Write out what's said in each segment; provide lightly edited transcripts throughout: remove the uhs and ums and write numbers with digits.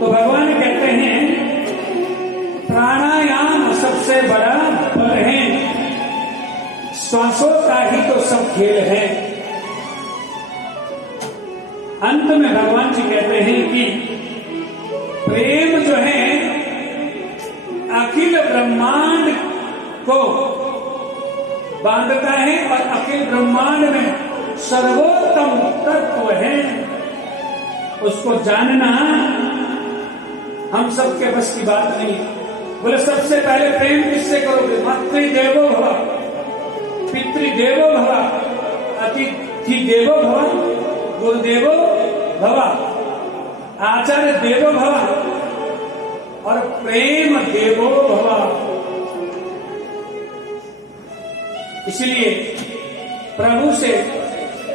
तो भगवान कहते हैं प्राणायाम सबसे बड़ा बल है, श्वासों का ही तो सब खेल है। अंत में भगवान जी कहते हैं कि प्रेम जो है अखिल ब्रह्मांड को बांधता है और अखिल ब्रह्मांड में सर्वोत्तम तत्व है, उसको जानना हम सबके बस की बात नहीं। बोले सबसे पहले प्रेम किससे करोगे? मातृदेवो भव, पितृदेवो भव, अतिथि देवो भव, गुरुदेवो भव, आचार्य देवो भव और प्रेम देवो भव। इसलिए प्रभु से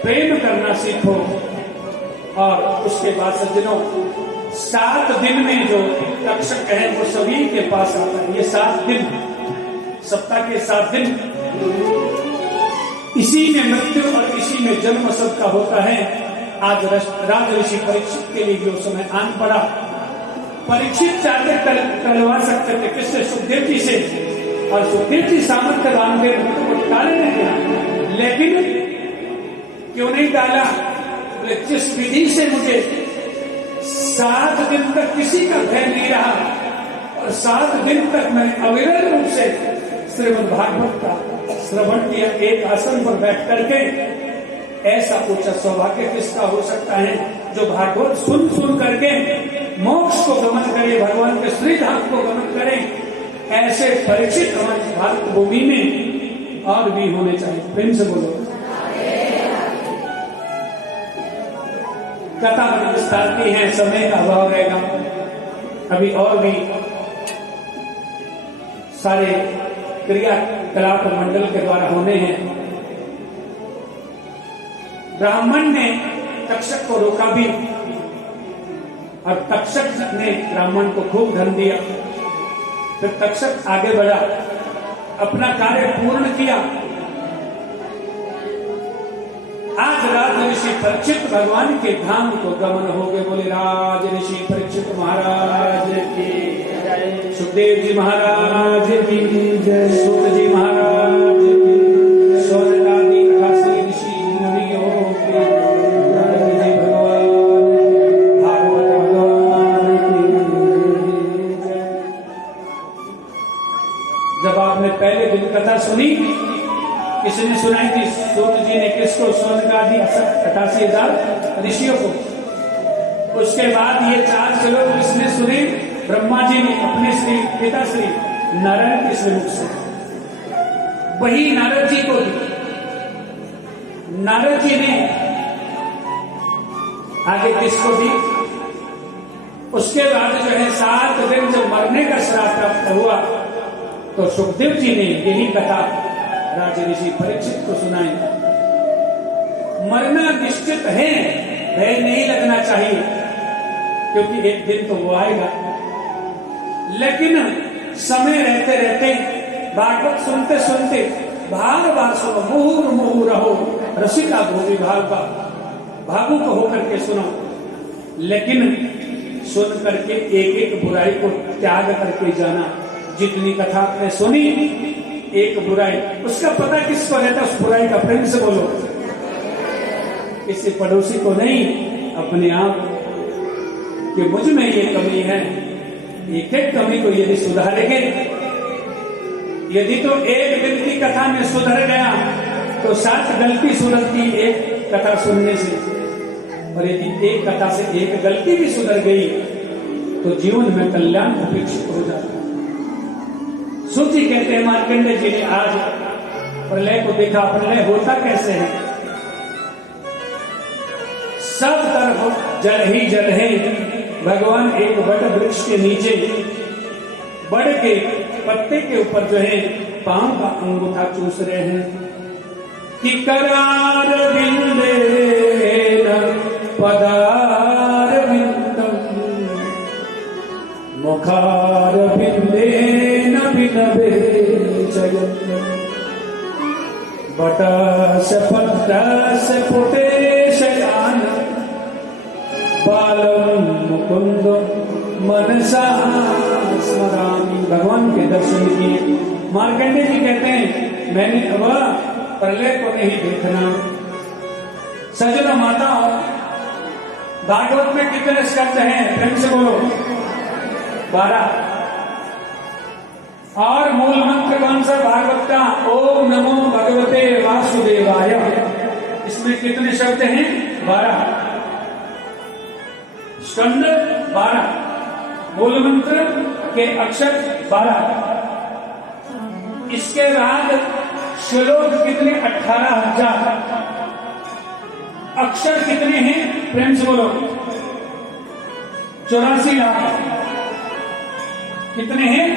प्रेम करना सीखो। और उसके बाद सज्जनों 7 दिन में जो तक्षक है वो सभी के पास आता है। ये 7 दिन, सप्ताह के 7 दिन, इसी में मृत्यु और इसी में जन्म सबका होता है। आज राज ऋषि परीक्षित के लिए जो समय आन पड़ा, परीक्षित चाहते करवा सकते थे किससे? सुखदेव जी से, और सुखदेव जी सामर्थ्य बांधे उनको टाले नहीं दिया। लेकिन क्यों नहीं डाला? जिस विधि से मुझे 7 दिन तक किसी का भय नहीं रहा और 7 दिन तक मैंने अविरल रूप से श्रीमद् भागवत का श्रवण किया, एक आसन पर बैठ करके, ऐसा ऊंचा सौभाग्य किसका हो सकता है जो भागवत सुन सुन करके मोक्ष को गमन करे, भगवान के श्री धाम को गमन करे। ऐसे परीक्षित हमारी भारत भूमि में और भी होने चाहिए। प्रेम से बोलो। कथा विस्तार की है, समय का अभाव रहेगा। अभी और भी सारे क्रियाकलाप मंडल के द्वारा होने हैं। ब्राह्मण ने तक्षक को रोका भी और तक्षक ने ब्राह्मण को खूब धन दिया। फिर तक्षक आगे बढ़ा, अपना कार्य पूर्ण किया। आज राज ऋषि परीक्षित भगवान के धाम को गमन हो गए। बोले राज ऋषि परीक्षित महाराज की जय, सुखदेव जी महाराज की जय, सूत जी महाराज की, सौनकादि 88 ऋषि मुनियों की जय, भगवान भागवत भगवान की जय। जब आपने पहले दिन कथा सुनी, किसने सुनाई थी? सूत जी ने। किसको? सौनकादि 88,000 ऋषियों को। उसके बाद ये 4 श्लोक किसने सुने? ब्रह्मा जी ने अपने श्री पिता श्री नारायण के श्रीमुख से। वही नारद जी को दी। नारद जी ने आगे किसको दी? उसके बाद जो है 7 दिन जब मरने का श्राप प्राप्त हुआ तो सुखदेव जी ने यही कथा राज ऋषि परीक्षित को सुनाई। मरना निश्चित है, भय नहीं लगना चाहिए, क्योंकि एक दिन तो वो आएगा। लेकिन समय रहते रहते भागवत सुनते सुनते बार बार सुनो, मुहुर मुहुर रहो, रसिका भूमि भागा, भावुक होकर के सुनो। लेकिन सुन करके एक एक बुराई को त्याग करके जाना। जितनी कथा आपने सुनी, एक बुराई, उसका पता किसको रहता? उस बुराई का प्रेम से बोलो। किसी पड़ोसी को नहीं, अपने आप कि मुझ में ये कमी है। एक एक कमी को यदि सुधारेंगे, यदि तो एक दिन की कथा में सुधर गया तो 7 गलती सुधरती एक कथा सुनने से। और यदि एक कथा से एक गलती भी सुधर गई तो जीवन में कल्याण अपेक्षित हो जाता है। सूची कहते हैं मार्कंडेय जी ने आज प्रलय को देखा। प्रलय होता कैसे है? सब तरफ जल ही जल है। भगवान एक बड़ वृक्ष के नीचे बड़ के पत्ते के ऊपर जो है पांव का अंगूठा चूस रहे हैं कि करार बिंदे पदार बिंदम मुखार बिंदे नबे बटा से पत्ता से फुटे शयान बालम मुकुंद मनसा स्मरामि। भगवान के दर्शन किए। मार्कंडेय जी कहते हैं मैंने अब प्रलय को नहीं देखना। सज्जनों माताओं, भागवत में कितने स्कंद हैं? प्रेम से बोलो। 12। और मूल मंत्र कौन सा भागवत का? ओम नमो भगवते वासुदेवाय। इसमें कितने शब्द हैं? 12 स्कंद, 12 मूल मंत्र के अक्षर 12। इसके बाद श्लोक कितने? 18,000। अक्षर कितने हैं? प्रेम से बोलो। 84 लाख। कितने हैं?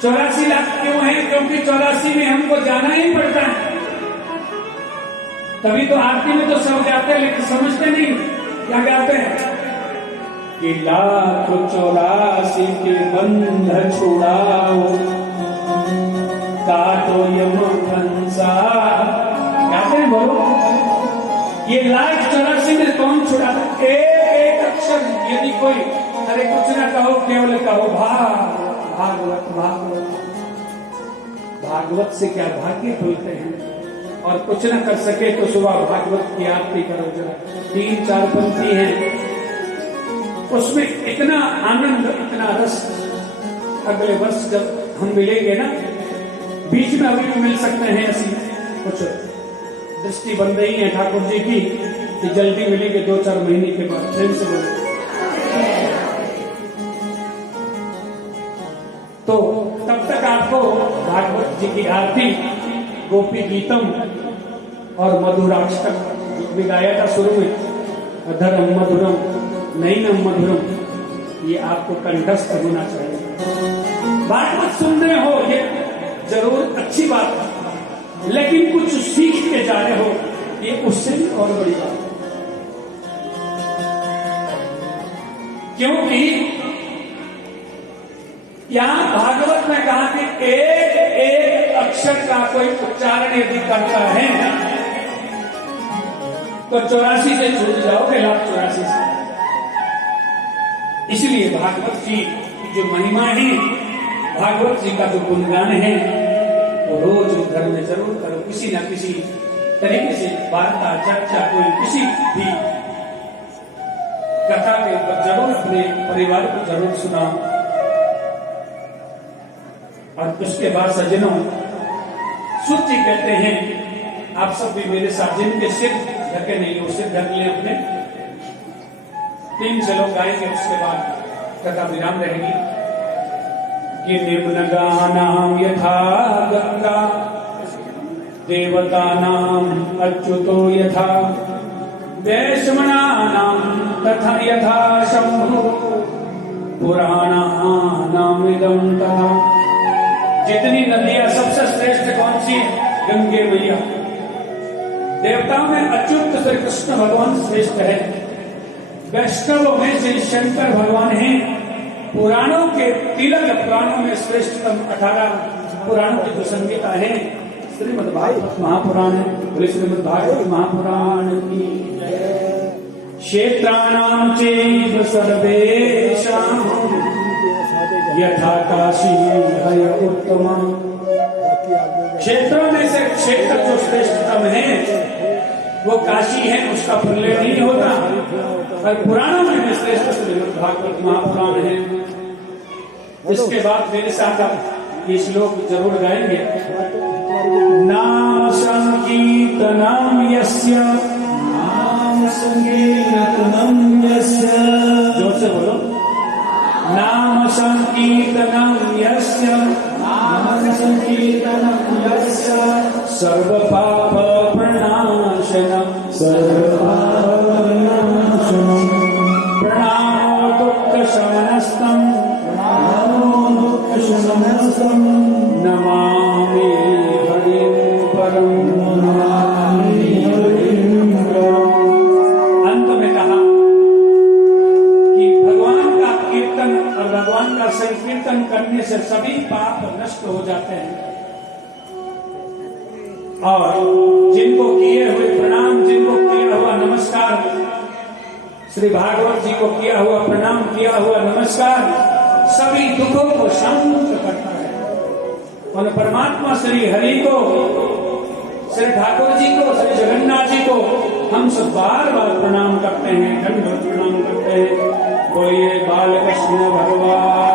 84 लाख क्यों है? क्योंकि 84 में हमको जाना ही पड़ता है। तभी तो आरती में तो सब गाते हैं, लेकिन समझते नहीं क्या गाते हैं कि 1,84 के बंध छुड़ाओ, काटो यम फंसा। गाते हैं बोलो। ये 1,84 में कौन छुड़ाता? एक अक्षर। यदि कोई अरे कुछ ना कहो, केवल कहो भागवत भागवत। भागवत से क्या भाग्य खुलते हैं। और कुछ ना कर सके तो सुबह भागवत की आरती करो जरा। 3-4 पंक्ति हैं, उसमें इतना आनंद, इतना रस। अगले वर्ष जब हम मिलेंगे ना, बीच में अभी भी मिल सकते हैं। ऐसी कुछ दृष्टि बन रही है ठाकुर जी की कि जल्दी मिलेंगे 2-4 महीने के बाद। प्रेम से बोलो। तो तब तक आपको भागवत जी की आरती, गोपी गीतम और मधुराक्षतक भी गाया था शुरू में। अधरम मधुरम नैनम मधुरम, ये आपको कंठस्थ होना चाहिए। भागवत सुन रहे हो ये जरूर अच्छी बात है, लेकिन कुछ सीख के जा रहे हो ये उससे भी और बड़ी बात है। क्योंकि यहां भागवत में कहा कि एक एक अक्षर का कोई उच्चारण यदि करता है तो 84 से छूट जाओगे, 1,84 से। इसलिए भागवत जी की जो महिमा है, भागवत जी का जो गुणगान है, वो रोज घर में जरूर करो। किसी न किसी तरीके से वार्ता, चर्चा, कोई किसी भी कथा के ऊपर जरूर अपने परिवार को जरूर सुनाओ। और उसके बाद सज्जनों, सूत जी कहते हैं आप सब भी मेरे साथ, जिनके सिर ढके नहीं हो सिर ढक ले अपने। 3 श्लोक गाएंगे, उसके बाद कथा विराम रहेगी। कि निम्न गानाम यथा गंगा, देवतानाम अच्युतो यथा, वैष्णवानाम तथा यथा शंभु, पुराणानाम इदं तथा। जितनी नदियां सबसे श्रेष्ठ कौन सी? गंगे मैया। देवताओं में अच्युत श्री कृष्ण भगवान श्रेष्ठ है। वैष्णव में श्री शंकर भगवान हैं। पुराणों के तिलक, पुराणों में श्रेष्ठतम 18 पुराणों की जो संहिता है, श्रीमद् भागवत महापुराण है। बोले श्रीमद् भागवत महापुराण की जय। क्षेत्राणाम चैव सर्वेषां यथा काशी हय उत्तमा। क्षेत्रों में से क्षेत्र जो श्रेष्ठतम है वो काशी है, उसका प्रलय नहीं होता। और पुराणों में श्रेष्ठ श्रीमद् भागवत महापुराण है। इसके बाद मेरे साथ आप ये श्लोक जरूर गाएंगे। नाम संकीर्तनम यस्य, नाम संकीर्तनम यस्य, जोर से बोलो। नाम संकीर्तनम यस्य, नाम संकीर्तनम यस्य, सर्व पाप प्रणाशनम, सर्व पाप प्रणाशनम, प्रणामो दुःख शमनस्तम, प्रणामो दुःख शमनस्तम, नमामि हरिं परम, नमामि हरिं परम। अंत में कहा कि भगवान का कीर्तन और भगवान का संकीर्तन करने से सभी पाप नष्ट हो जाते हैं। और जिनको किए हुए प्रणाम, जिनको किया हुआ नमस्कार श्री भागवत जी को किया हुआ प्रणाम, किया हुआ नमस्कार सभी दुखों को शांत करता है। और परमात्मा श्री हरि को, श्री ठाकुर जी को, श्री जगन्नाथ जी को हम सब बार बार प्रणाम करते हैं, दंडवत प्रणाम करते हैं। बोलिए बाल कृष्ण भगवान